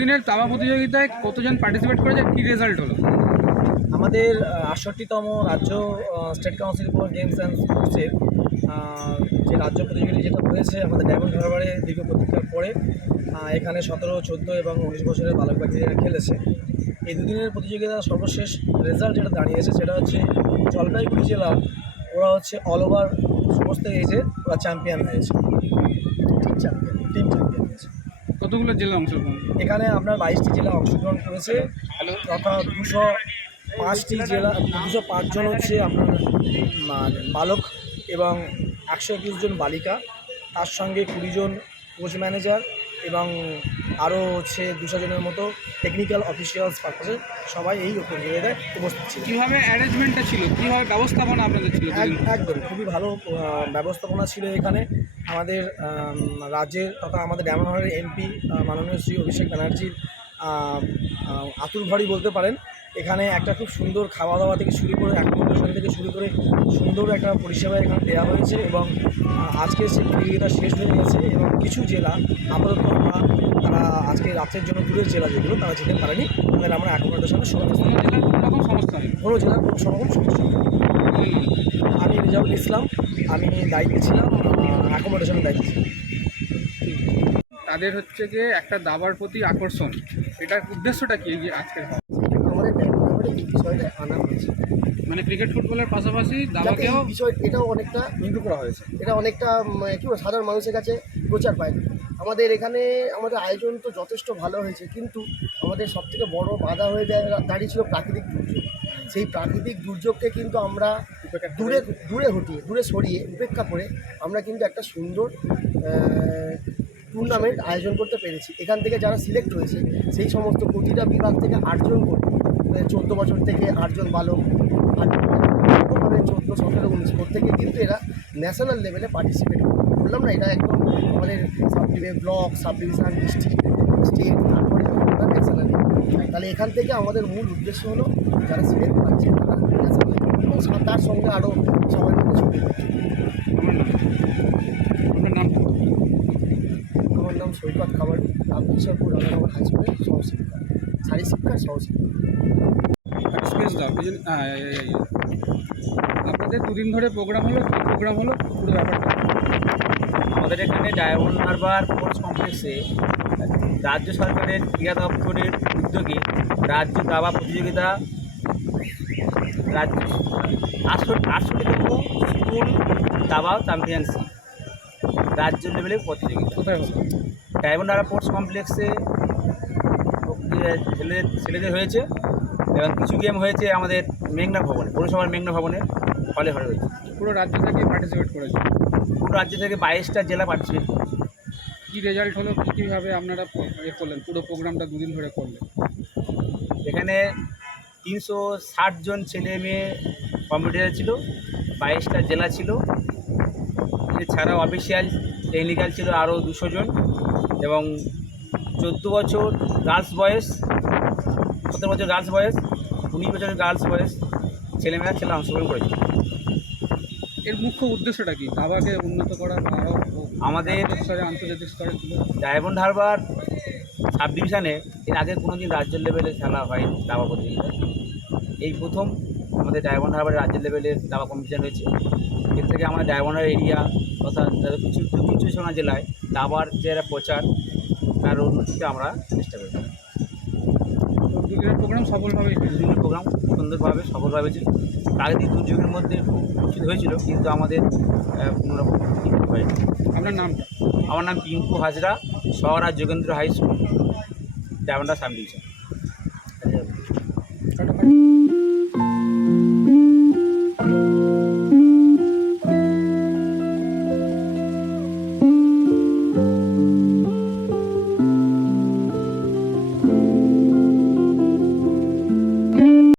দুদিনের দাবা প্রতিযোগিতায় কতজন পার্টিসিপেট করেছে, কী রেজাল্ট হলো? আমাদের 68তম রাজ্য state council for games and স্পোর্টসের যে রাজ্য প্রতিযোগিতা যেটা হয়েছে আমাদের ডায়মন্ড হারবারে দীর্ঘ প্রতীক্ষার পরে এখানে 17, 14 এবং 19 বছরের বালক বালিকারা খেলেছে। এই দুদিনের প্রতিযোগিতার সর্বশেষ রেজাল্ট যেটা দাঁড়িয়েছে সেটা হচ্ছে জলপাইগুড়ি জেলা ওরা হচ্ছে অল ওভার সমস্ত এজে ওরা চ্যাম্পিয়ন হয়েছে, টিম চ্যাম্পিয়ন হয়েছে। কতগুলো জেলা অংশগ্রহণ? এখানে আপনার 22টি জেলা অংশগ্রহণ করেছে, তথা 205টি জেলা, 205 জন হচ্ছে আপনার বালক এবং 121 জন বালিকা, তার সঙ্গে 20 জন কোচ ম্যানেজার এবং আরও হচ্ছে 200 জনের মতো টেকনিক্যাল অফিসিয়ালস পারপাসে সবাই এই প্রতিযোগিতায় উপস্থিত ছিল। কীভাবে অ্যারেঞ্জমেন্টটা ছিল, কীভাবে ব্যবস্থাপনা আপনাদের ছিল? একদম খুবই ভালো ব্যবস্থাপনা ছিল এখানে। আমাদের রাজ্যের তথা আমাদের ডায়মন্ড হারবারের এমপি মাননীয় শ্রী অভিষেক ব্যানার্জির আতুর ঘরই বলতে পারেন। এখানে একটা খুব সুন্দর খাওয়া দাওয়া থেকে শুরু করে অ্যাকোমোডেশন থেকে শুরু করে সুন্দর একটা পরিষেবা এখানে দেওয়া হয়েছে এবং আজকে সেই প্রতিযোগিতা শেষ হয়ে গেছে এবং কিছু জেলা আপাতত তারা আজকে রাত্রের জন্য দূরের জেলা যেগুলো তারা যেতে পারেনি, তাদের আমরা অ্যাকোমোডেশনের কোনো জেলার কোনো রকম সমস্যা নেই? কোনো জেলার কোনো রকম সমস্যা নেই। আমি রেজাউল ইসলাম, আমি দায়িত্বে ছিলাম, অ্যাকোমোডেশনের দায়িত্বে ছিলাম। তাদের হচ্ছে যে একটা দাবার প্রতি আকর্ষণ, এটার উদ্দেশ্যটা কি এই যে আজকের? আমাদের ডায়মন্ড এই বিষয়টা আনা হয়েছে, মানে ক্রিকেট ফুটবলের পাশাপাশি যাতে দাবাকেও এই বিষয় এটাও অনেকটা ইমপ্রুভ করা হয়েছে, এটা অনেকটা কী বলবো সাধারণ মানুষের কাছে প্রচার পায়। আমাদের এখানে আমাদের আয়োজন তো যথেষ্ট ভালো হয়েছে, কিন্তু আমাদের সবথেকে বড় বাধা হয়ে দাঁড়িয়েছিল প্রাকৃতিক দুর্যোগ। সেই প্রাকৃতিক দুর্যোগকে কিন্তু আমরা দূরে সরিয়ে উপেক্ষা করে আমরা কিন্তু একটা সুন্দর টুর্নামেন্ট আয়োজন করতে পেরেছি। এখান থেকে যারা সিলেক্ট হয়েছে সেই সমস্ত প্রতিটা বিভাগ থেকে 8 জন করে, 14 বছর থেকে 8 জন বালক, 14, 17, 19 প্রত্যেকে কিন্তু এরা ন্যাশনাল লেভেলে পার্টিসিপেট করে। বললাম না, এটা একদম আমাদের sub division, block, sub division, district, state, তারপরে ন্যাশনাল। তাহলে এখান থেকে আমাদের মূল উদ্দেশ্য হলো যারা সিলেক্ট পাচ্ছে তারা ন্যাশনাল এবং তার সঙ্গে আরও সবার মধ্যে ছড়িয়ে দিচ্ছে। আপনার নাম? আমার নাম সৈকত খাবারি, রামকিশোরপুর রানানগর হাই স্কুলের সহশিক্ষক, শারীর শিক্ষার সহশিক্ষক। স্পেস দাও। আপনাদের দুদিন ধরে প্রোগ্রাম হলো, কী প্রোগ্রাম হলো পুরো ব্যাপারটা? আমাদের এখানে ডায়মন্ড হারবার স্পোর্টস কমপ্লেক্সে রাজ্য সরকারের ক্রীড়া দপ্তরের উদ্যোগে রাজ্য দাবা প্রতিযোগিতা, রাজ্য 68তম স্কুল দাবা চ্যাম্পিয়নশিপ রাজ্য লেভেলের প্রতিযোগিতা কোথায় হলো? ডায়মন্ড হারবার স্পোর্টস কমপ্লেক্সে ছেলেদের হয়েছে এবং কিছু গেম হয়েছে আমাদের মেঘনা ভবনে, পৌরসভার মেঘনা ভবনের হলে হয়েছে। পুরো রাজ্য থেকে পার্টিসিপেট করেছে? পুরো রাজ্য থেকে 22টা জেলা পার্টিসিপেট করেছে। কী রেজাল্ট হলো, কীভাবে আপনারা করলেন, পুরো প্রোগ্রামটা দুদিন ধরে করলেন? এখানে 360 জন ছেলে মেয়ে কম্পিটিটার ছিল, 22টা জেলা ছিল, এছাড়াও অফিসিয়াল টেকনিক্যাল ছিল আরও 200 জন এবং 14 বছর গার্লস বয়েস, 17 বছর গার্লস বয়েস, 19 বছরের গার্লস বয়েস ছেলেমেয়েরা খেলা অংশগ্রহণ করেছিল। এর মুখ্য উদ্দেশ্যটা কি? দাবাকে উন্নত করা বা আরও আমাদের স্তরে, আন্তর্জাতিক স্তরে তুলে? ডায়মন্ড হারবার সাব ডিভিশনে এর আগে কোনো দিন রাজ্য লেভেলে খেলা হয় দাবা প্রতিযোগিতা, এই প্রথম আমাদের ডায়মন্ড হারবার রাজ্য লেভেলের দাবা কম্পিটিশন হয়েছে। এর থেকে আমাদের ডায়মন্ড হারবার এরিয়া তথা কিছু দক্ষিণ চব্বিশ পরগনা জেলায় দাবার যে প্রচার তার উন্নতিতে আমরা চেষ্টা করি। দুদিনের প্রোগ্রাম সফলভাবেই বিভিন্ন প্রোগ্রাম সুন্দরভাবে সফলভাবে হয়েছে। প্রাকৃতিক দুর্যোগের মধ্যে উচিত হয়েছিল, কিন্তু আমাদের কোনোরকম হয়নি। আপনার নামটা? আমার নাম Pinku Hazra, Sahara Jogendra high school, Diamond Harbour sub division.